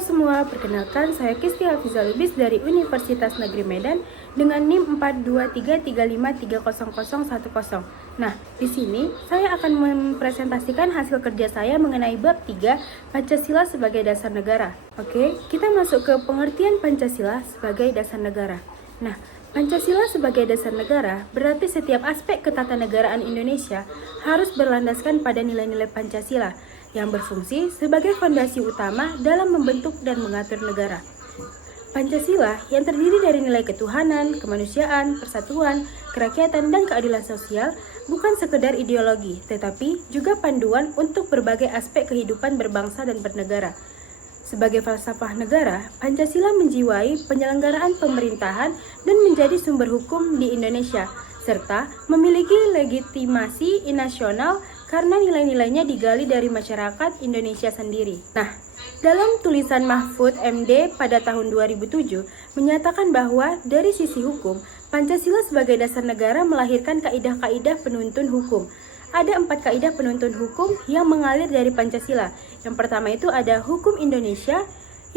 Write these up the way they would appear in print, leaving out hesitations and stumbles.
semua, perkenalkan saya Kisti Hafizah Lubis dari Universitas Negeri Medan dengan NIM 42335300010. Nah, di sini saya akan mempresentasikan hasil kerja saya mengenai bab 3 Pancasila sebagai dasar negara. Oke, kita masuk ke pengertian Pancasila sebagai dasar negara. Nah, Pancasila sebagai dasar negara berarti setiap aspek ketatanegaraan Indonesia harus berlandaskan pada nilai-nilai Pancasila yang berfungsi sebagai fondasi utama dalam membentuk dan mengatur negara. Pancasila yang terdiri dari nilai ketuhanan, kemanusiaan, persatuan, kerakyatan, dan keadilan sosial bukan sekedar ideologi, tetapi juga panduan untuk berbagai aspek kehidupan berbangsa dan bernegara. Sebagai falsafah negara, Pancasila menjiwai penyelenggaraan pemerintahan dan menjadi sumber hukum di Indonesia, serta memiliki legitimasi nasional karena nilai-nilainya digali dari masyarakat Indonesia sendiri. Nah, dalam tulisan Mahfud MD pada tahun 2007 menyatakan bahwa dari sisi hukum, Pancasila sebagai dasar negara melahirkan kaidah-kaidah penuntun hukum. Ada 4 kaidah penuntun hukum yang mengalir dari Pancasila. Yang pertama itu ada hukum Indonesia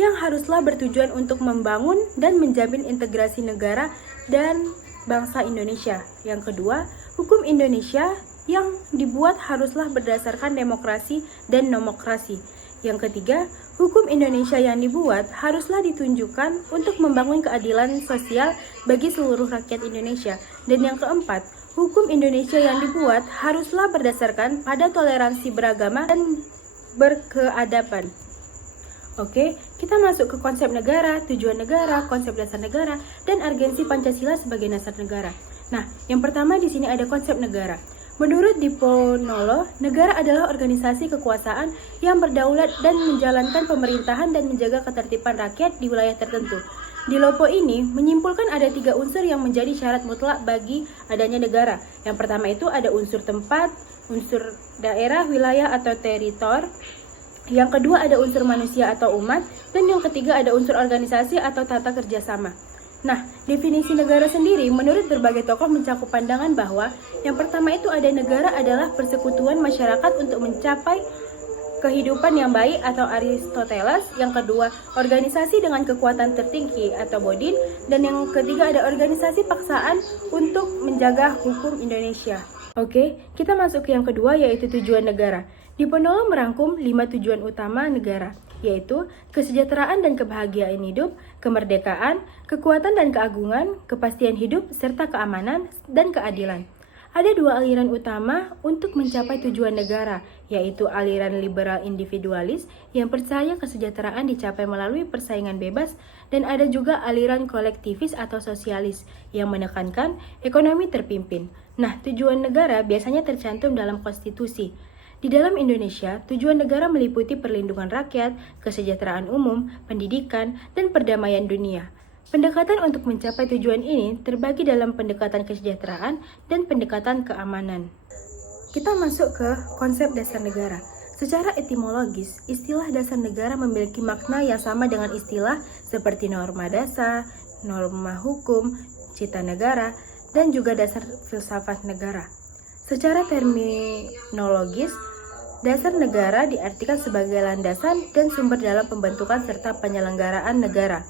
yang haruslah bertujuan untuk membangun dan menjamin integrasi negara dan bangsa Indonesia. Yang kedua, hukum Indonesia yang dibuat haruslah berdasarkan demokrasi dan nomokrasi. Yang ketiga, hukum Indonesia yang dibuat haruslah ditunjukkan untuk membangun keadilan sosial bagi seluruh rakyat Indonesia. Dan yang keempat, hukum Indonesia yang dibuat haruslah berdasarkan pada toleransi beragama dan berkeadaban. Oke, kita masuk ke konsep negara, tujuan negara, konsep dasar negara, dan urgensi Pancasila sebagai dasar negara. Nah, yang pertama di sini ada konsep negara. Menurut Diponolo, negara adalah organisasi kekuasaan yang berdaulat dan menjalankan pemerintahan dan menjaga ketertiban rakyat di wilayah tertentu. Di Lopo ini menyimpulkan ada 3 unsur yang menjadi syarat mutlak bagi adanya negara. Yang pertama itu ada unsur tempat, unsur daerah, wilayah atau teritor. Yang kedua ada unsur manusia atau umat. Dan yang ketiga ada unsur organisasi atau tata kerjasama. Nah, definisi negara sendiri menurut berbagai tokoh mencakup pandangan bahwa yang pertama itu ada negara adalah persekutuan masyarakat untuk mencapai kehidupan yang baik atau Aristoteles. Yang kedua, organisasi dengan kekuatan tertinggi atau Bodin. Dan yang ketiga ada organisasi paksaan untuk menjaga hukum Indonesia. Oke, kita masuk ke yang kedua yaitu tujuan negara. Diponolo merangkum 5 tujuan utama negara, yaitu kesejahteraan dan kebahagiaan hidup, kemerdekaan, kekuatan dan keagungan, kepastian hidup, serta keamanan dan keadilan. Ada 2 aliran utama untuk mencapai tujuan negara, yaitu aliran liberal individualis yang percaya kesejahteraan dicapai melalui persaingan bebas, dan ada juga aliran kolektivis atau sosialis yang menekankan ekonomi terpimpin. Nah, tujuan negara biasanya tercantum dalam konstitusi. Di dalam Indonesia, tujuan negara meliputi perlindungan rakyat, kesejahteraan umum, pendidikan, dan perdamaian dunia. Pendekatan untuk mencapai tujuan ini terbagi dalam pendekatan kesejahteraan dan pendekatan keamanan. Kita masuk ke konsep dasar negara. Secara etimologis, istilah dasar negara memiliki makna yang sama dengan istilah seperti norma dasar, norma hukum, cita negara, dan juga dasar filsafat negara. Secara terminologis, dasar negara diartikan sebagai landasan dan sumber dalam pembentukan serta penyelenggaraan negara.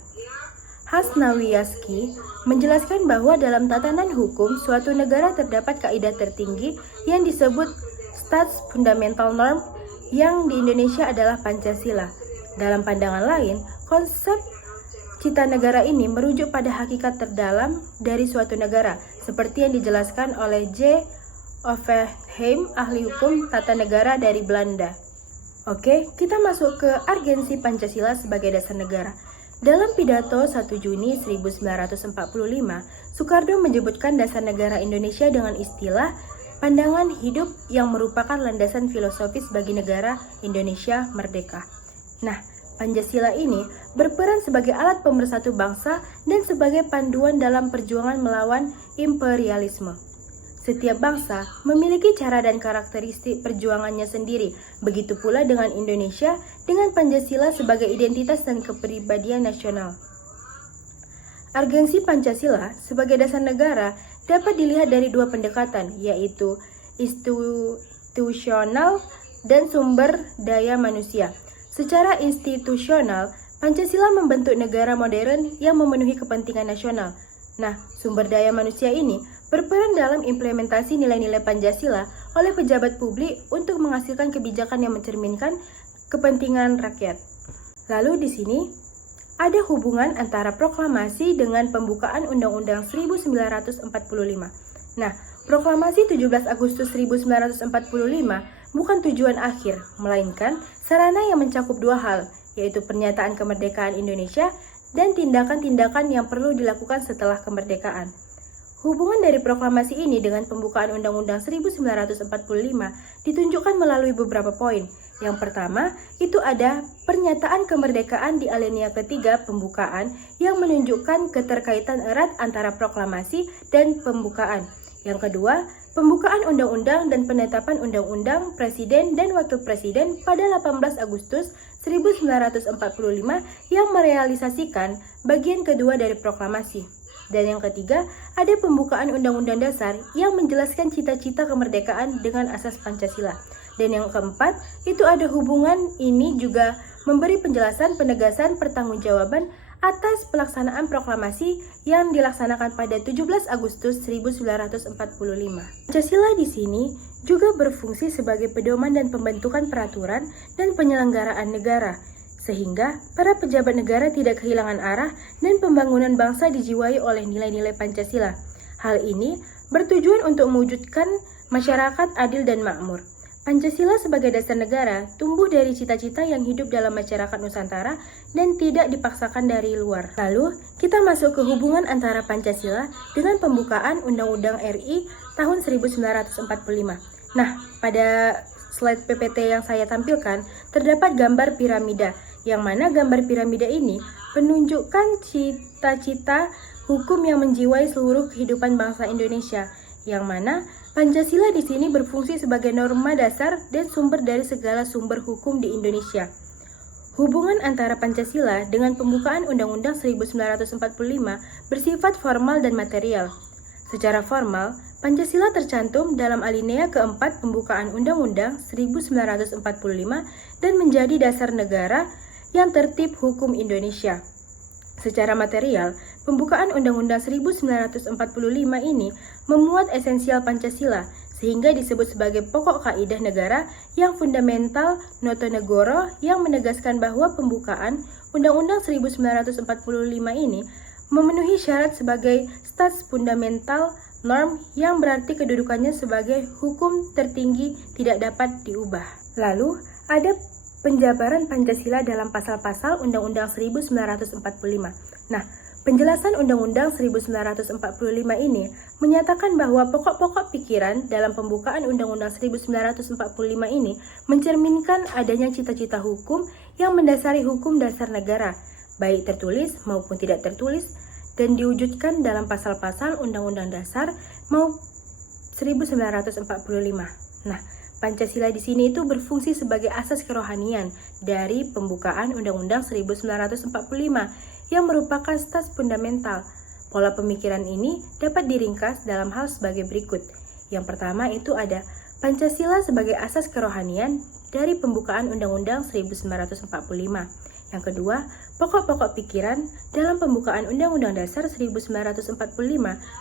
Hasnawiyaski menjelaskan bahwa dalam tatanan hukum, suatu negara terdapat kaidah tertinggi yang disebut Stats Fundamental Norm yang di Indonesia adalah Pancasila. Dalam pandangan lain, konsep cita negara ini merujuk pada hakikat terdalam dari suatu negara, seperti yang dijelaskan oleh J. Overheim, ahli hukum tata negara dari Belanda. Oke, kita masuk ke urgensi Pancasila sebagai dasar negara. Dalam pidato 1 Juni 1945, Soekarno menyebutkan dasar negara Indonesia dengan istilah pandangan hidup yang merupakan landasan filosofis bagi negara Indonesia merdeka. Nah, Pancasila ini berperan sebagai alat pemersatu bangsa dan sebagai panduan dalam perjuangan melawan imperialisme. Setiap bangsa memiliki cara dan karakteristik perjuangannya sendiri, begitu pula dengan Indonesia dengan Pancasila sebagai identitas dan kepribadian nasional. Urgensi Pancasila sebagai dasar negara dapat dilihat dari 2 pendekatan, yaitu institusional dan sumber daya manusia. Secara institusional, Pancasila membentuk negara modern yang memenuhi kepentingan nasional. Nah, sumber daya manusia ini berperan dalam implementasi nilai-nilai Pancasila oleh pejabat publik untuk menghasilkan kebijakan yang mencerminkan kepentingan rakyat. Lalu di sini ada hubungan antara proklamasi dengan pembukaan Undang-Undang 1945. Nah, proklamasi 17 Agustus 1945 bukan tujuan akhir, melainkan sarana yang mencakup dua hal, yaitu pernyataan kemerdekaan Indonesia dan tindakan-tindakan yang perlu dilakukan setelah kemerdekaan. Hubungan dari proklamasi ini dengan pembukaan Undang-Undang 1945 ditunjukkan melalui beberapa poin. Yang pertama, itu ada pernyataan kemerdekaan di alinea ketiga pembukaan yang menunjukkan keterkaitan erat antara proklamasi dan pembukaan. Yang kedua, pembukaan undang-undang dan penetapan undang-undang Presiden dan Wakil Presiden pada 18 Agustus 1945 yang merealisasikan bagian kedua dari proklamasi. Dan yang ketiga, ada pembukaan Undang-Undang Dasar yang menjelaskan cita-cita kemerdekaan dengan asas Pancasila. Dan yang keempat, itu ada hubungan ini juga memberi penjelasan penegasan pertanggungjawaban atas pelaksanaan proklamasi yang dilaksanakan pada 17 Agustus 1945. Pancasila di sini juga berfungsi sebagai pedoman dan pembentukan peraturan dan penyelenggaraan negara, sehingga para pejabat negara tidak kehilangan arah dan pembangunan bangsa dijiwai oleh nilai-nilai Pancasila. Hal ini bertujuan untuk mewujudkan masyarakat adil dan makmur. Pancasila sebagai dasar negara tumbuh dari cita-cita yang hidup dalam masyarakat Nusantara dan tidak dipaksakan dari luar. Lalu, kita masuk ke hubungan antara Pancasila dengan pembukaan Undang-Undang RI tahun 1945. Nah, pada slide PPT yang saya tampilkan, terdapat gambar piramida, yang mana gambar piramida ini menunjukkan cita-cita hukum yang menjiwai seluruh kehidupan bangsa Indonesia, yang mana Pancasila di sini berfungsi sebagai norma dasar dan sumber dari segala sumber hukum di Indonesia. Hubungan antara Pancasila dengan pembukaan Undang-Undang 1945 bersifat formal dan material. Secara formal, Pancasila tercantum dalam alinea keempat pembukaan Undang-Undang 1945 dan menjadi dasar negara yang tertib hukum Indonesia. Secara material, pembukaan Undang-Undang 1945 ini memuat esensial Pancasila, sehingga disebut sebagai pokok kaidah negara yang fundamental Noto Negoro yang menegaskan bahwa pembukaan Undang-Undang 1945 ini memenuhi syarat sebagai stats fundamental norm yang berarti kedudukannya sebagai hukum tertinggi tidak dapat diubah. Lalu, ada penjabaran Pancasila dalam pasal-pasal Undang-Undang 1945. Nah, penjelasan Undang-Undang 1945 ini menyatakan bahwa pokok-pokok pikiran dalam pembukaan Undang-Undang 1945 ini mencerminkan adanya cita-cita hukum yang mendasari hukum dasar negara, baik tertulis maupun tidak tertulis, dan diwujudkan dalam pasal-pasal Undang-Undang Dasar mau 1945. Nah, Pancasila di sini itu berfungsi sebagai asas kerohanian dari pembukaan Undang-Undang 1945 yang merupakan stats fundamental. Pola pemikiran ini dapat diringkas dalam hal sebagai berikut. Yang pertama itu ada Pancasila sebagai asas kerohanian dari pembukaan Undang-Undang 1945. Yang kedua, pokok-pokok pikiran dalam pembukaan Undang-Undang Dasar 1945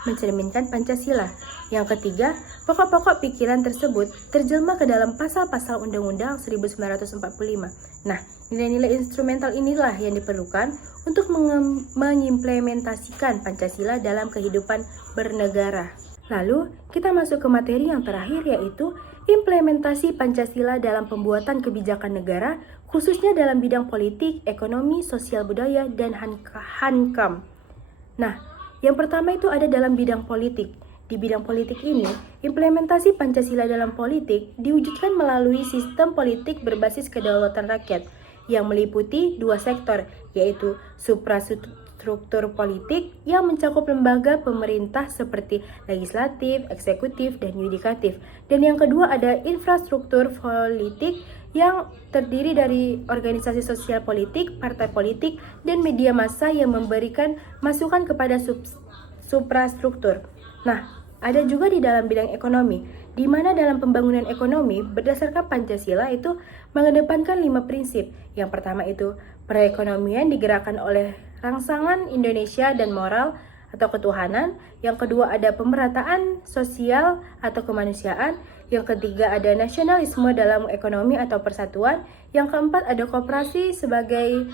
mencerminkan Pancasila. Yang ketiga, pokok-pokok pikiran tersebut terjelma ke dalam pasal-pasal Undang-Undang 1945. Nah, nilai-nilai instrumental inilah yang diperlukan untuk mengimplementasikan Pancasila dalam kehidupan bernegara. Lalu, kita masuk ke materi yang terakhir, yaitu implementasi Pancasila dalam pembuatan kebijakan negara, khususnya dalam bidang politik, ekonomi, sosial budaya, dan hankam. Nah, yang pertama itu ada dalam bidang politik. Di bidang politik ini, implementasi Pancasila dalam politik diwujudkan melalui sistem politik berbasis kedaulatan rakyat yang meliputi dua sektor, yaitu suprastruktur politik yang mencakup lembaga pemerintah seperti legislatif, eksekutif, dan yudikatif. Dan yang kedua ada infrastruktur politik yang terdiri dari organisasi sosial politik, partai politik, dan media massa yang memberikan masukan kepada suprastruktur. Nah, ada juga di dalam bidang ekonomi, di mana dalam pembangunan ekonomi berdasarkan Pancasila itu mengedepankan 5 prinsip. Yang pertama itu perekonomian digerakkan oleh rangsangan Indonesia dan moral atau ketuhanan. Yang kedua ada pemerataan sosial atau kemanusiaan. Yang ketiga ada nasionalisme dalam ekonomi atau persatuan. Yang keempat ada koperasi sebagai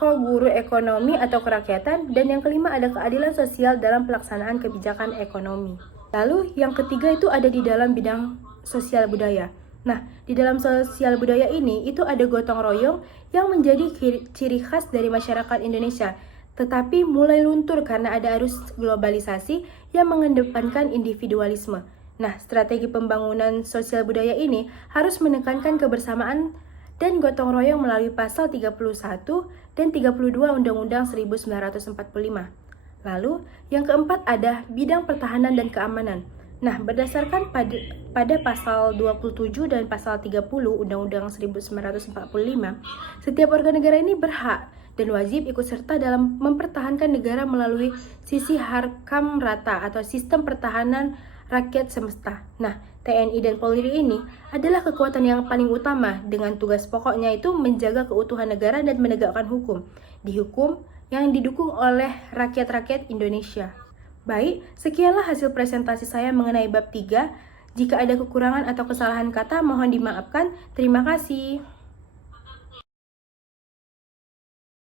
guru ekonomi atau kerakyatan. Dan yang kelima ada keadilan sosial dalam pelaksanaan kebijakan ekonomi. Lalu yang ketiga itu ada di dalam bidang sosial budaya. Nah, di dalam sosial budaya ini itu ada gotong royong yang menjadi ciri khas dari masyarakat Indonesia. Tetapi mulai luntur karena ada arus globalisasi yang mengedepankan individualisme. Nah, strategi pembangunan sosial budaya ini harus menekankan kebersamaan dan gotong royong melalui pasal 31 dan 32 Undang-Undang 1945. Lalu, yang keempat ada bidang pertahanan dan keamanan. Nah, berdasarkan pada pasal 27 dan pasal 30 Undang-Undang 1945, setiap warga negara ini berhak dan wajib ikut serta dalam mempertahankan negara melalui sisi harkam rata atau sistem pertahanan rakyat semesta. Nah, TNI dan Polri ini adalah kekuatan yang paling utama dengan tugas pokoknya itu menjaga keutuhan negara dan menegakkan hukum. Dihukum yang didukung oleh rakyat-rakyat Indonesia. Baik, sekianlah hasil presentasi saya mengenai bab 3. Jika ada kekurangan atau kesalahan kata, mohon dimaafkan. Terima kasih.